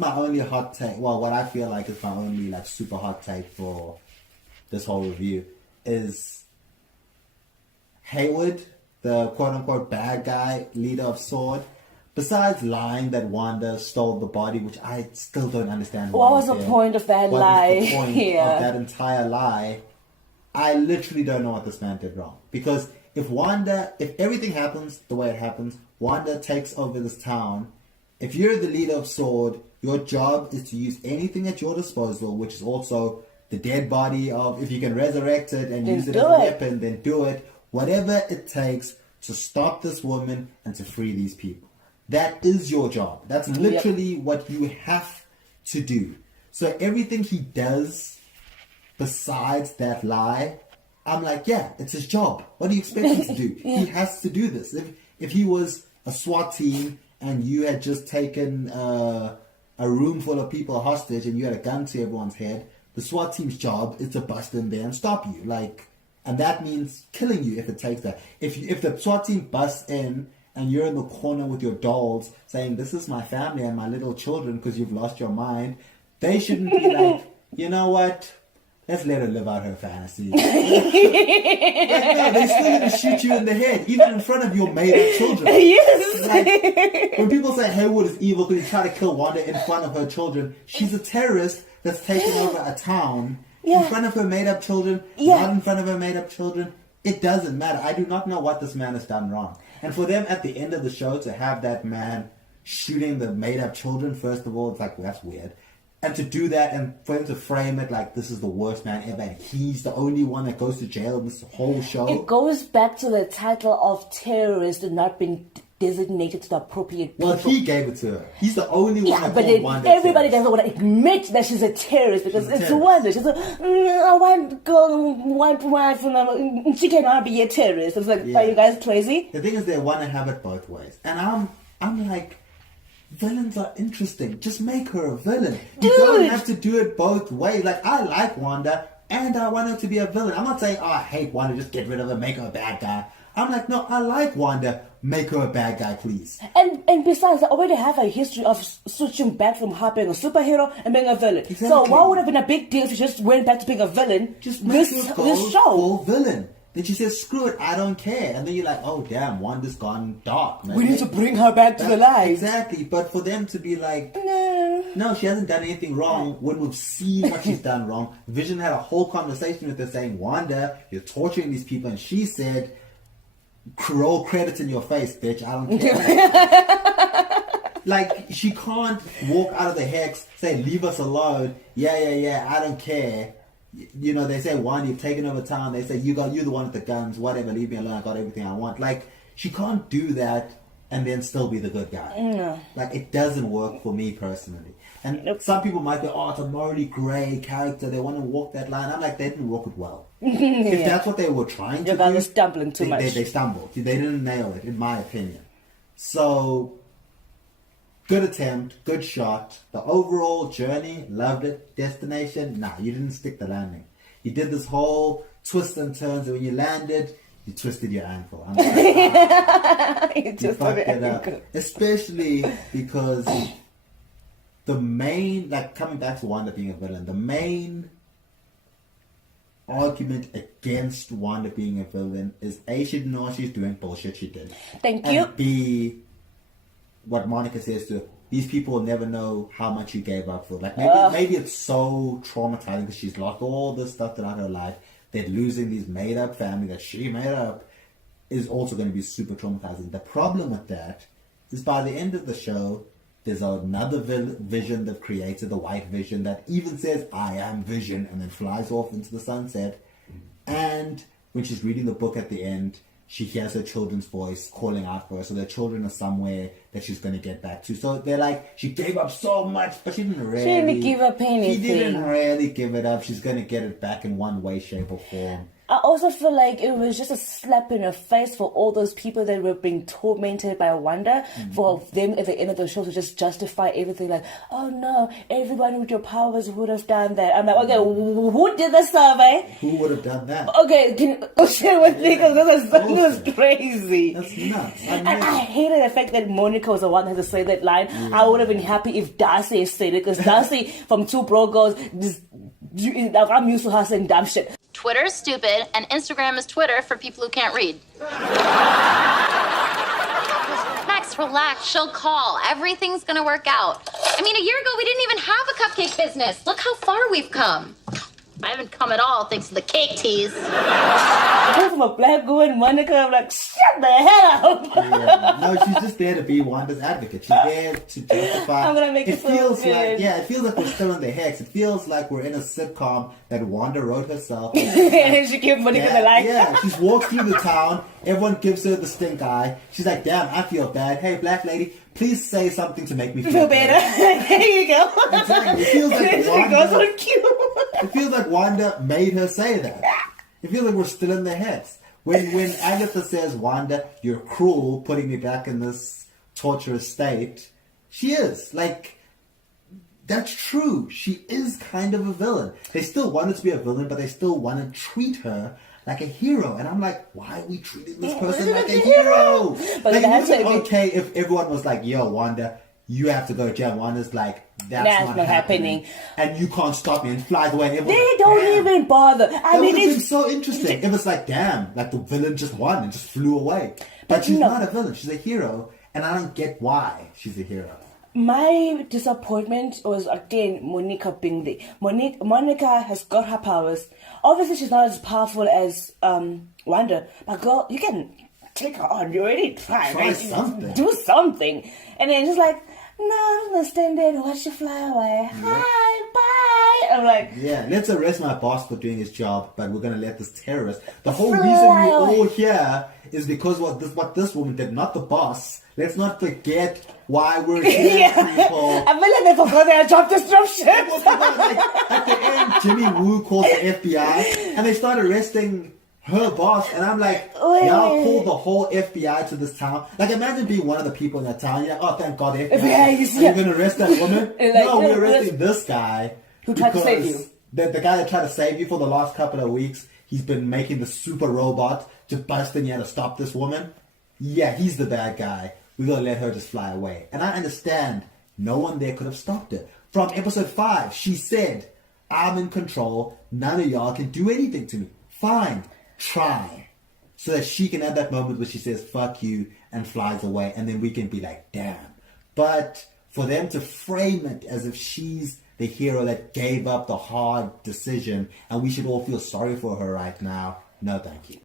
my only hot take. Well, what I feel like is my only like super hot take for this whole review is Hayward, the quote-unquote bad guy, leader of SWORD, besides lying that Wanda stole the body, which I still don't understand. What was the point of that lie? What is the point of that entire lie? I literally don't know what this man did wrong. Because if everything happens the way it happens, Wanda takes over this town. If you're the leader of SWORD, your job is to use anything at your disposal, which is also the dead body of, if you can resurrect it and use it as a weapon, then do it. Whatever it takes to stop this woman and to free these people. That is your job. That's literally what you have to do. So everything he does besides that lie, I'm like, yeah, it's his job. What do you expect him to do? He has to do this. If he was a SWAT team and you had just taken a room full of people hostage and you had a gun to everyone's head, the SWAT team's job is to bust in there and stop you. And that means killing you if it takes that. If the SWAT team busts in and you're in the corner with your dolls saying, this is my family and my little children because you've lost your mind, they shouldn't be like, you know what? Let's let her live out her fantasy. No, they're still going to shoot you in the head, even in front of your made-up children. Yes. When people say Hayward is evil because he tried to kill Wanda in front of her children, she's a terrorist that's taken over a town in front of her made-up children, not in front of her made-up children. It doesn't matter. I do not know what this man has done wrong. And for them at the end of the show to have that man shooting the made-up children, first of all, it's like, well, that's weird. And to do that and for him to frame it like this is the worst man ever and he's the only one that goes to jail in this whole show. It goes back to the title of terrorist not being designated to the appropriate people. Well, he gave it to her. He's the only one that but everybody doesn't want to admit that she's a terrorist because it's Wanda. She's like, I want girl, white wife, and she cannot be a terrorist. It's like, are you guys crazy? The thing is, they want to have it both ways. And I'm like, villains are interesting. Just make her a villain. You don't have to do it both ways. Like, I like Wanda and I want her to be a villain. I'm not saying, oh, I hate Wanda, just get rid of her, make her a bad guy. I'm like, no, I like Wanda, make her a bad guy, please. And besides, I already have a history of switching back from her being a superhero and being a villain. Exactly. So why would it have been a big deal if she just went back to being a villain? Just make her this show. Full villain. Then she says, screw it, I don't care. And then you're like, oh, damn, Wanda's gone dark. Man. We need to bring her back to the light. Exactly. But for them to be like, no, she hasn't done anything wrong. When we've seen what she's done wrong. Vision had a whole conversation with her saying, Wanda, you're torturing these people. And she said, roll credits in your face, bitch. I don't care. Like, she can't walk out of the hex, say, leave us alone. Yeah, I don't care. You know, they say, Wanda, you've taken over town. They say, you're the one with the guns, whatever, leave me alone, I got everything I want. Like, she can't do that and then still be the good guy. No. Like, it doesn't work for me personally. And some people might go, oh, it's a morally grey character, they want to walk that line. I'm like, they didn't walk it well. If that's what they were trying to do, they were stumbling too much. They stumbled. They didn't nail it, in my opinion. So, good attempt, good shot. The overall journey, loved it. Destination, nah, you didn't stick the landing. You did this whole twists and turns, and when you landed, you twisted your ankle. I'm like, you fucked it up. Especially because the main, like coming back to Wanda being a villain, the main argument against Wanda being a villain is A, she didn't know what she's doing, bullshit she did. Thank you. And B, what Monica says to her, these people will never know how much you gave up for. Like maybe it's so traumatizing because she's lost all this stuff throughout her life that losing these made up family that she made up is also going to be super traumatizing. The problem with that is by the end of the show, there's another vision they've created, the white vision that even says, I am Vision, and then flies off into the sunset. And when she's reading the book at the end, she hears her children's voice calling out for her. So their children are somewhere that she's going to get back to. So they're like, she gave up so much, but she didn't really... give up anything. She didn't really give it up. She's going to get it back in one way, shape, or form. I also feel like it was just a slap in the face for all those people that were being tormented by Wanda, for them at the end of the show to just justify everything like, oh no, everyone with your powers would have done that. I'm like, okay, who did the survey? Who would have done that? Okay, can you share with me? Because this was crazy. That's nuts. And I hated the fact that Monica was the one that had to say that line. I would have been happy if Darcy had said it, because Darcy from Two Bro Girls, I'm used to her saying dumb shit. Twitter is stupid, and Instagram is Twitter for people who can't read. Max, relax. She'll call. Everything's gonna work out. I mean, a year ago, we didn't even have a cupcake business. Look how far we've come. I haven't come at all thanks to the cake teas. From a black woman, Monica, I'm like, shut the hell up. Yeah. No, she's just there to be Wanda's advocate. She's there to justify. I'm gonna make it feels so like, good. yeah, it feels like we're still in the hex. It feels like we're in a sitcom that Wanda wrote herself. And she gave Monica the line. Yeah, she's walked through the town. Everyone gives her the stink eye. She's like, damn, I feel bad. Hey, black lady, please say something to make me feel better. There you go. Exactly. It feels like Wanda. So cute. It feels like Wanda made her say that. It feels like we're still in the hex. When Agatha says, Wanda, you're cruel, putting me back in this torturous state, she is. Like, that's true. She is kind of a villain. They still want her to be a villain, but they still want to treat her like a hero. And I'm like, why are we treating this person like a hero? But like, that's it was okay if everyone was like, yo, Wanda, you have to go to jail. Wanda's like, that's not happening. And you can't stop me, and flies away. And They like, don't damn. even bother. I That mean, would have been it's so interesting. It was like, damn, like the villain just won and just flew away. But she's not a villain. She's a hero. And I don't get why she's a hero. my disappointment was again Monica being there. Monica has got her powers. Obviously, she's not as powerful as Wanda, but girl, you can take her on. You already tried. Try right? something. Do something. And then she's like, no, I'm gonna stand there and watch you fly away. Hi, bye. I'm like, yeah, let's arrest my boss for doing his job, but we're gonna let this terrorist. The whole Fly reason we're away. all here is because what this woman did, not the boss. Let's not forget why we're here, people. I feel like they forgot their job description. Like, at the end, Jimmy Woo calls the FBI, and they start arresting her boss, and I'm like, y'all call the whole FBI to this town. Like, imagine being one of the people in that town. You're like, oh, thank God, the FBI. Are you gonna arrest that woman? Like, no, we're arresting this guy who tried to save you. The guy that tried to save you for the last couple of weeks. He's been making the super robot to bust in here to stop this woman. Yeah, he's the bad guy. We're gonna let her just fly away. And I understand no one there could have stopped her. From episode 5, she said, I'm in control. None of y'all can do anything to me. Fine. Try. So that she can have that moment where she says, fuck you, and flies away. And then we can be like, damn. But for them to frame it as if she's the hero that gave up the hard decision and we should all feel sorry for her right now, no thank you.